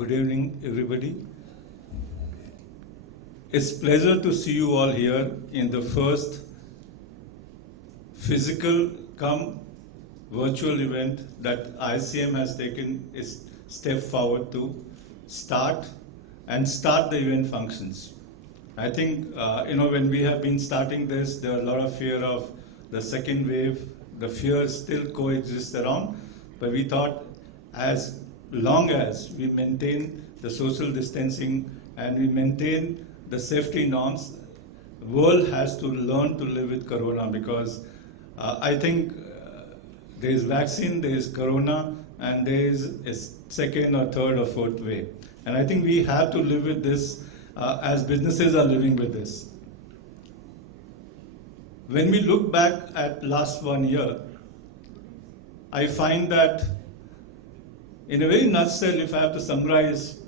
Good evening, everybody. It's a pleasure to see you all here in the first physical come virtual event that ISCM has taken a step forward to start the event functions. I think, when we have been starting this, there are a lot of fear of the second wave. The fear still coexists around, but we thought as long as we maintain the social distancing and we maintain the safety norms, the world has to learn to live with corona, because I think there is vaccine, there is corona, and there is a second or third or fourth wave. And I think we have to live with this as businesses are living with this. When we look back at last 1 year, I find that in a very nutshell, if I have to summarize,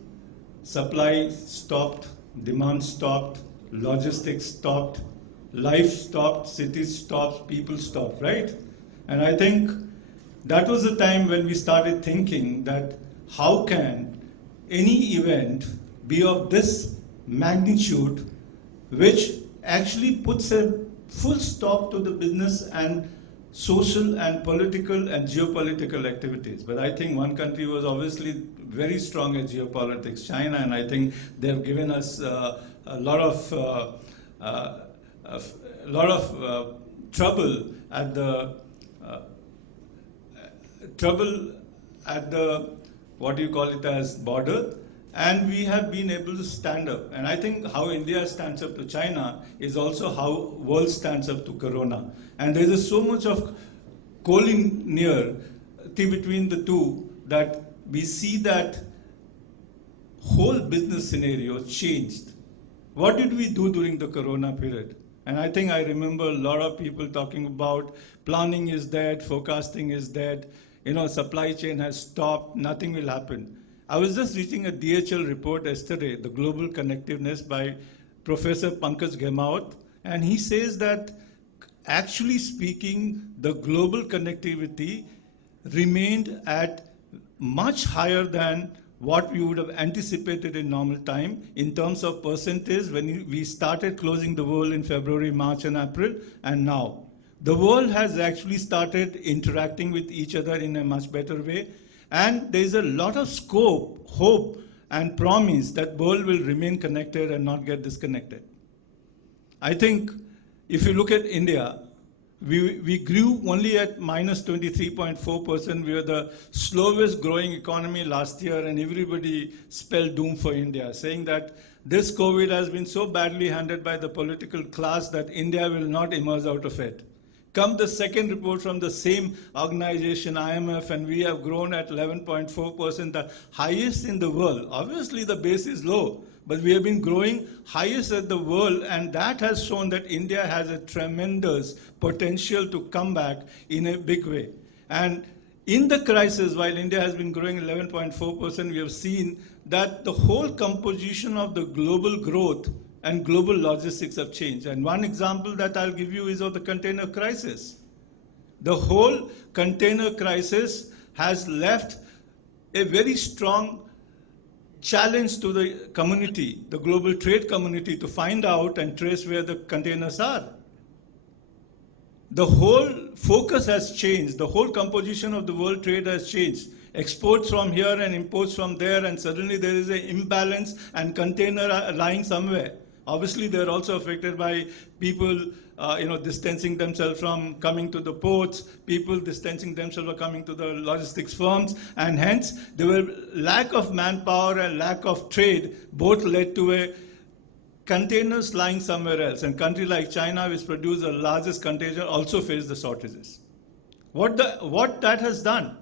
supply stopped, demand stopped, logistics stopped, life stopped, cities stopped, people stopped, right? And I think that was the time when we started thinking that how can any event be of this magnitude which actually puts a full stop to the business and social and political and geopolitical activities. But I think one country was obviously very strong at geopolitics, China, and I think they have given us a lot of trouble at the what do you call it as border, and we have been able to stand up. And I think how India stands up to China is also how world stands up to corona. And there is so much of collinearity between the two that we see that whole business scenario changed. What did we do during the corona period? And I think I remember a lot of people talking about planning is dead, forecasting is dead, supply chain has stopped, nothing will happen. I was just reading a DHL report yesterday, the Global Connectiveness by Professor Pankaj Ghemaut, and he says that actually speaking, the global connectivity remained at much higher than what we would have anticipated in normal time in terms of percentage when we started closing the world in February, March, and April, and now. The world has actually started interacting with each other in a much better way, and there is a lot of scope, hope, and promise that world will remain connected and not get disconnected. I think if you look at India, we grew only at minus 23.4%. We were the slowest growing economy last year, and everybody spelled doom for India, saying that this COVID has been so badly handled by the political class that India will not emerge out of it. Come the second report from the same organization, IMF, and we have grown at 11.4%, the highest in the world. Obviously, the base is low, but we have been growing highest at the world, and that has shown that India has a tremendous potential to come back in a big way. And in the crisis, while India has been growing 11.4%, we have seen that the whole composition of the global growth and global logistics have changed. And one example that I'll give you is of the container crisis. The whole container crisis has left a very strong challenge to the community, the global trade community, to find out and trace where the containers are. The whole focus has changed. The whole composition of the world trade has changed. Exports from here and imports from there, and suddenly there is an imbalance and container lying somewhere. Obviously, they're also affected by people, distancing themselves from coming to the ports, people distancing themselves from coming to the logistics firms, and hence, there were lack of manpower and lack of trade, both led to a containers lying somewhere else. And country like China, which produces the largest container, also faced the shortages. What that has done?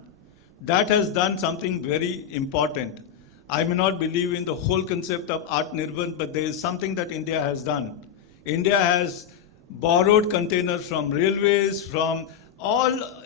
That has done something very important. I may not believe in the whole concept of Atmanirbhar, but there is something that India has done. India has borrowed containers from railways, from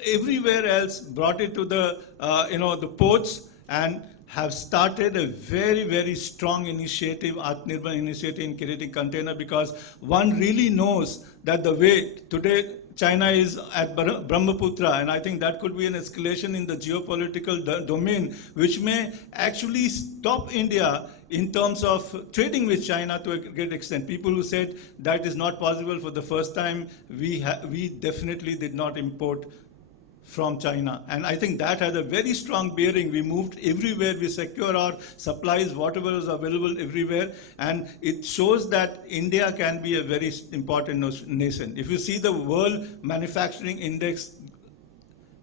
everywhere else, brought it to the, the ports, and have started a very, very strong initiative, Atmanirbhar initiative in creating container, because one really knows that the way today China is at Brahmaputra, and I think that could be an escalation in the geopolitical domain, which may actually stop India in terms of trading with China to a great extent. People who said that is not possible for the first time, we definitely did not import from China. And I think that has a very strong bearing. We moved everywhere, we secure our supplies, whatever is available everywhere, and it shows that India can be a very important nation. If you see the World Manufacturing Index,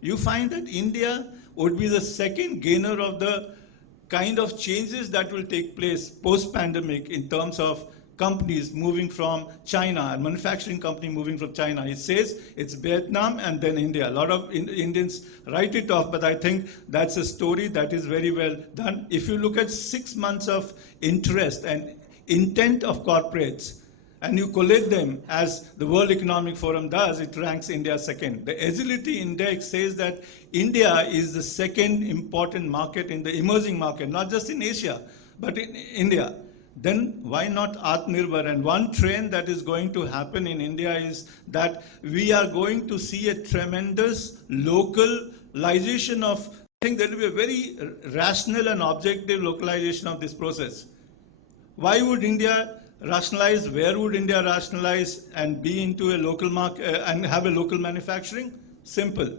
you find that India would be the second gainer of the kind of changes that will take place post-pandemic in terms of companies moving from China, a manufacturing company moving from China. It says it's Vietnam and then India. A lot of Indians write it off, but I think that's a story that is very well done. If you look at 6 months of interest and intent of corporates, and you collate them as the World Economic Forum does, it ranks India second. The Agility Index says that India is the second important market in the emerging market, not just in Asia, but in India. Then why not Atmanirbhar? And one trend that is going to happen in India is that we are going to see a tremendous localization of, I think there will be a very rational and objective localization of this process. Why would India rationalize? Where would India rationalize and be into a local market and have a local manufacturing? Simple.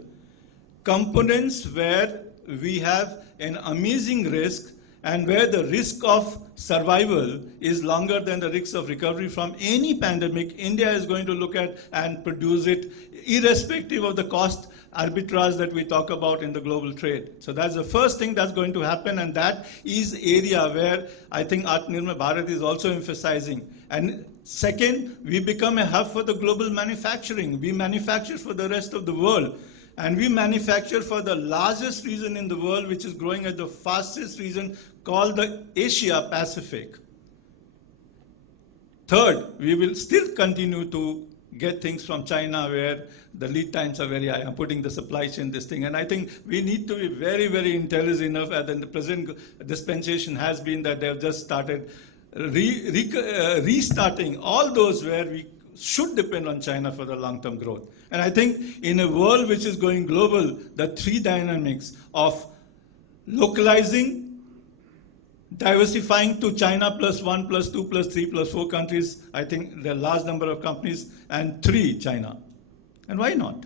Components where we have an amazing risk and where the risk of survival is longer than the risk of recovery from any pandemic, India is going to look at and produce it irrespective of the cost arbitrage that we talk about in the global trade. So that's the first thing that's going to happen, and that is area where I think Atmanirbhar Bharat is also emphasizing. And second, we become a hub for the global manufacturing. We manufacture for the rest of the world. And we manufacture for the largest region in the world, which is growing at the fastest region, called the Asia Pacific. Third, we will still continue to get things from China where the lead times are very high. I'm putting the supply chain, this thing. And I think we need to be very, very intelligent enough, and the present dispensation has been that they have just started restarting all those where we should depend on China for the long-term growth. And I think in a world which is going global, the three dynamics of localizing, diversifying to China plus 1, plus 2, plus 3, plus 4 countries, I think there are a large number of companies, and 3, China. And why not?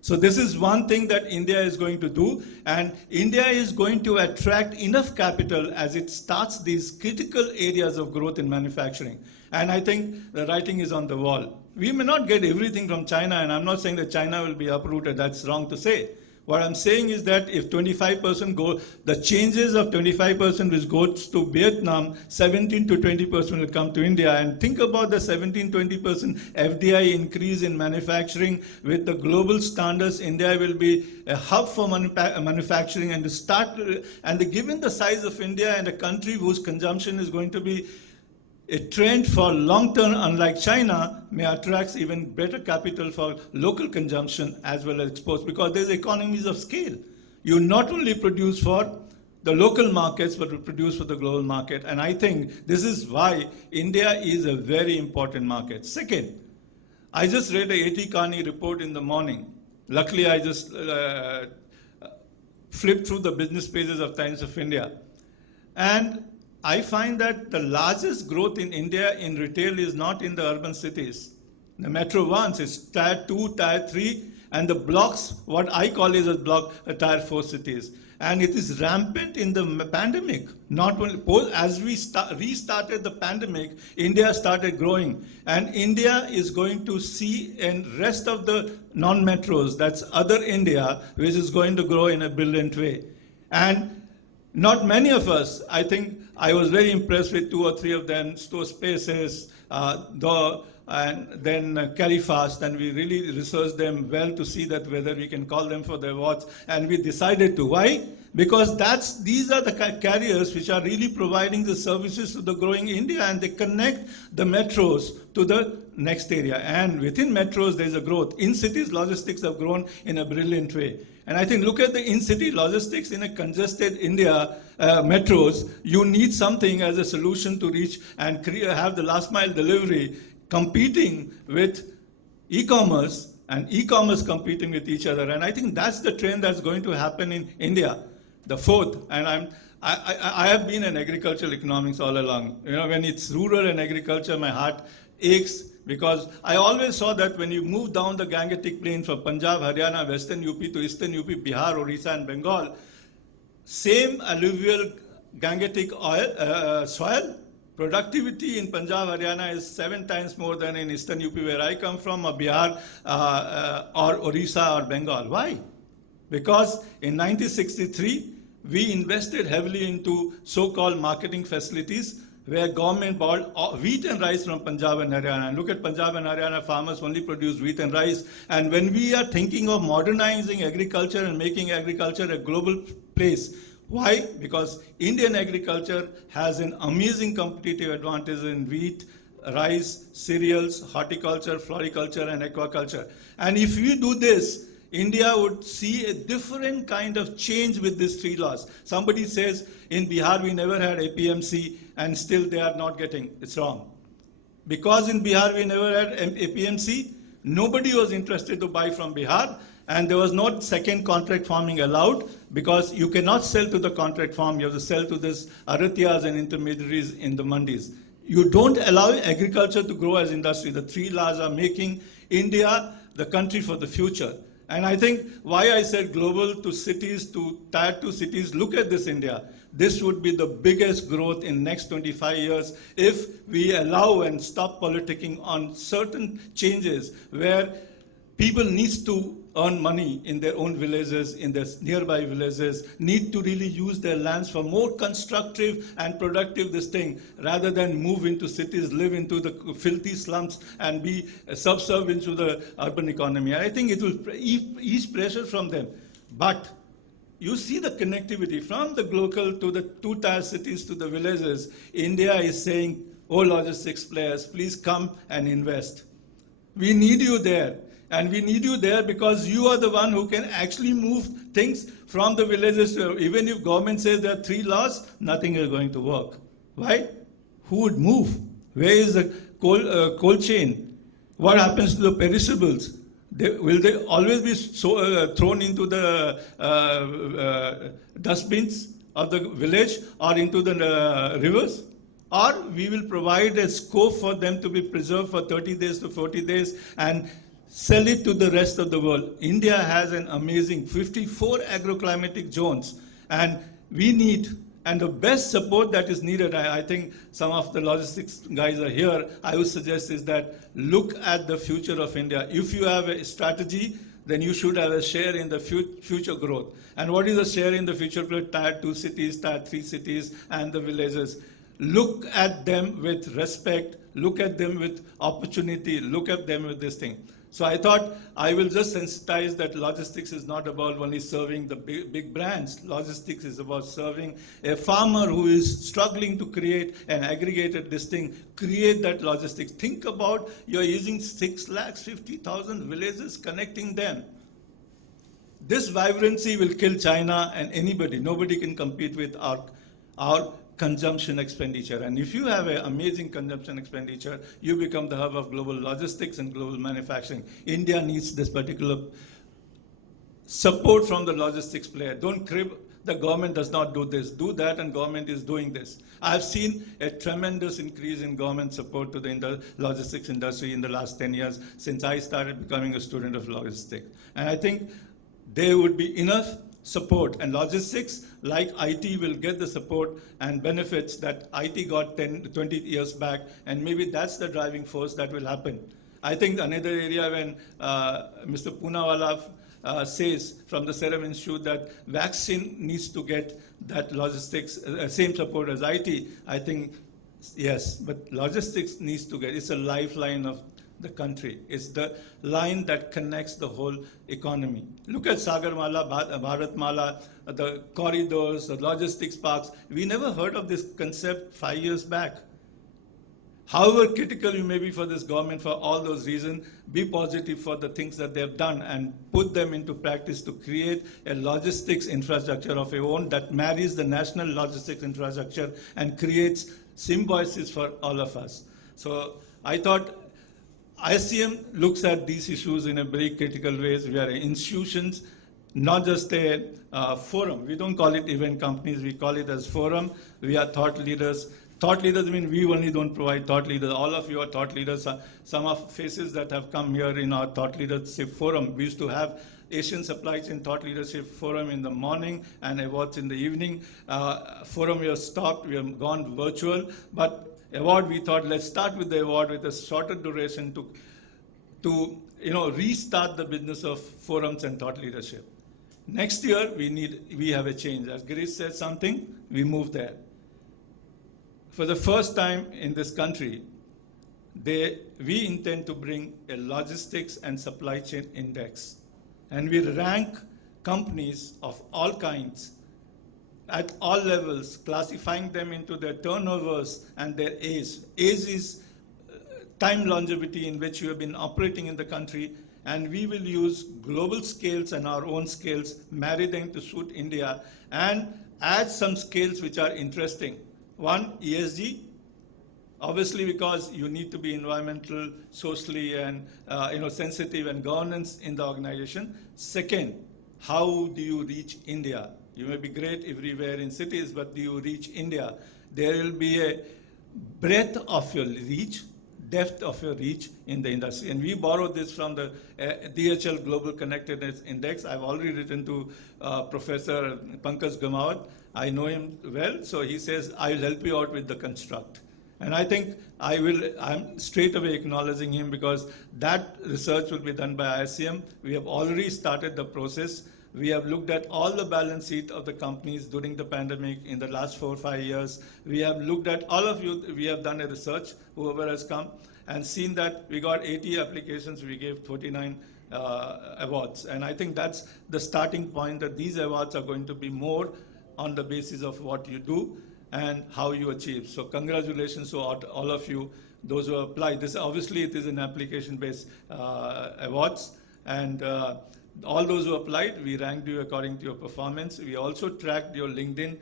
So this is one thing that India is going to do, and India is going to attract enough capital as it starts these critical areas of growth in manufacturing. And I think the writing is on the wall. We may not get everything from China, and I'm not saying that China will be uprooted. That's wrong to say. What I'm saying is that if 25% go, the changes of 25% which goes to Vietnam, 17 to 20% will come to India. And think about the 17-20% FDI increase in manufacturing with the global standards. India will be a hub for manufacturing, and to start. And given the size of India and a country whose consumption is going to be a trend for long term, unlike China, may attract even better capital for local consumption as well as exports, because there's economies of scale. You not only produce for the local markets, but you produce for the global market. And I think this is why India is a very important market. Second, I just read a A.T. Kearney report in the morning. Luckily, I just flipped through the business pages of Times of India. And I find that the largest growth in India in retail is not in the urban cities. The metro ones, it's tier 2, tier 3, and the blocks, what I call is a block, tier 4 cities. And it is rampant in the pandemic. Not only, as we restarted the pandemic, India started growing. And India is going to see in rest of the non-metros, that's other India, which is going to grow in a brilliant way. And not many of us, I think, I was very impressed with 2 or 3 of them, Store Spaces, and then Carifast, and we really researched them well to see that whether we can call them for the awards, and we decided to. Why? Because these are the carriers which are really providing the services to the growing India, and they connect the metros to the next area. And within metros, there's a growth. In cities, logistics have grown in a brilliant way. And I think look at the in-city logistics in a congested India metros. You need something as a solution to reach and have the last mile delivery competing with e-commerce and e-commerce competing with each other. And I think that's the trend that's going to happen in India. The fourth, and I have been in agricultural economics all along. You know, when it's rural and agriculture, my heart aches because I always saw that when you move down the Gangetic Plain from Punjab, Haryana, Western UP to Eastern UP, Bihar, Orissa, and Bengal, same alluvial Gangetic soil, productivity in Punjab, Haryana is 7 times more than in Eastern UP where I come from, or Bihar, or Orissa, or Bengal. Why? Because in 1963, we invested heavily into so-called marketing facilities where government bought wheat and rice from Punjab and Haryana. And look at Punjab and Haryana, farmers only produce wheat and rice. And when we are thinking of modernizing agriculture and making agriculture a global place, why? Because Indian agriculture has an amazing competitive advantage in wheat, rice, cereals, horticulture, floriculture, and aquaculture. And if we do this, India would see a different kind of change with these 3 laws. Somebody says, in Bihar we never had APMC and still they are not getting. It's wrong. Because in Bihar we never had APMC, nobody was interested to buy from Bihar, and there was no second contract farming allowed because you cannot sell to the contract farm. You have to sell to this aratyas and intermediaries in the mandis. You don't allow agriculture to grow as industry. The 3 laws are making India the country for the future. And I think why I said global to cities, to tier 2 cities, look at this India. This would be the biggest growth in next 25 years if we allow and stop politicking on certain changes where people need to earn money in their own villages, in their nearby villages, need to really use their lands for more constructive and productive this thing, rather than move into cities, live into the filthy slums, and be subservient to the urban economy. I think it will ease pressure from them. But you see the connectivity from the local to the 2-tier cities to the villages. India is saying, oh, logistics players, please come and invest. We need you there. And we need you there because you are the one who can actually move things from the villages. Even if government says there are 3 laws, nothing is going to work. Why? Who would move? Where is the cold chain? What happens to the perishables? Will they always be thrown into the dustbins of the village or into the rivers? Or we will provide a scope for them to be preserved for 30 days to 40 days and sell it to the rest of the world. India has an amazing 54 agroclimatic zones, and we need, and the best support that is needed, I think some of the logistics guys are here, I would suggest is that look at the future of India. If you have a strategy, then you should have a share in the future growth. And what is the share in the future growth? Tier 2 cities, Tier 3 cities, and the villages. Look at them with respect, look at them with opportunity, look at them with this thing. So I thought I will just sensitize that logistics is not about only serving the big brands. Logistics is about serving a farmer who is struggling to create an aggregated this thing, create that logistics. Think about you're using 650,000 villages, connecting them. This vibrancy will kill China and anybody. Nobody can compete with our consumption expenditure. And if you have an amazing consumption expenditure, you become the hub of global logistics and global manufacturing. India needs this particular support from the logistics player. Don't crib, the government does not do this, do that, and government is doing this. I've seen a tremendous increase in government support to the logistics industry in the last 10 years since I started becoming a student of logistics. And I think there would be enough support, and logistics like IT will get the support and benefits that IT got 10, 20 years back, and maybe that's the driving force that will happen. I think another area when Mr. Poonawala says from the Serum Institute that vaccine needs to get that logistics, same support as IT, I think yes, but logistics needs to get, it's a lifeline of the country. It's the line that connects the whole economy. Look at Sagarmala, Bharatmala, the corridors, the logistics parks. We never heard of this concept 5 years back. However critical you may be for this government for all those reasons, be positive for the things that they have done and put them into practice to create a logistics infrastructure of your own that marries the national logistics infrastructure and creates symbiosis for all of us. So I thought ISCM looks at these issues in a very critical ways. We are institutions, not just a forum. We don't call it event companies, we call it as forum. We are thought leaders. Thought leaders mean we only don't provide thought leaders. All of you are thought leaders. Some of faces that have come here in our thought leadership forum. We used to have Asian Supply Chain Thought Leadership Forum in the morning and awards in the evening. Forum we have stopped, we have gone virtual. But award we thought, let's start with the award with a shorter duration to restart the business of forums and thought leadership. Next year we have a change. As Girish said something, we move there. For the first time in this country, we intend to bring a logistics and supply chain index. And we rank companies of all kinds at all levels, classifying them into their turnovers and their age. Age is time longevity in which you have been operating in the country, and we will use global scales and our own scales, marry them to suit India, and add some scales which are interesting. One, ESG, obviously because you need to be environmental, socially, and sensitive and governance in the organization. Second, how do you reach India? You may be great everywhere in cities, but do you reach India? There will be a breadth of your reach, depth of your reach in the industry. And we borrowed this from the DHL Global Connectedness Index. I've already written to Professor Pankaj Gamawat. I know him well, so he says, I will help you out with the construct. And I think I'm straight away acknowledging him because that research will be done by ISCM. We have already started the process. We have looked at all the balance sheet of the companies during the pandemic in the last 4 or 5 years. We have looked at all of you. We have done a research, whoever has come, and seen that we got 80 applications. We gave 49 awards. And I think that's the starting point, that these awards are going to be more on the basis of what you do and how you achieve. So congratulations to all of you, those who applied. This obviously it is an application-based awards, and all those who applied, we ranked you according to your performance. We also tracked your LinkedIn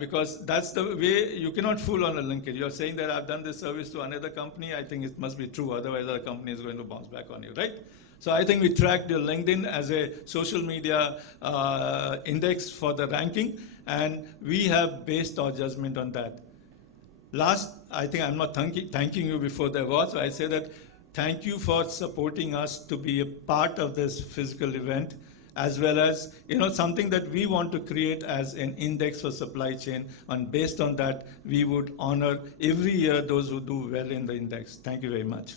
because that's the way. You cannot fool on a LinkedIn. You're saying that I've done this service to another company. I think it must be true. Otherwise, the company is going to bounce back on you, right? So I think we tracked your LinkedIn as a social media index for the ranking, and we have based our judgment on that. Last, I think I'm not thanking you before the awards. So I say that thank you for supporting us to be a part of this physical event, as well as something that we want to create as an index for supply chain. And based on that, we would honor every year those who do well in the index. Thank you very much.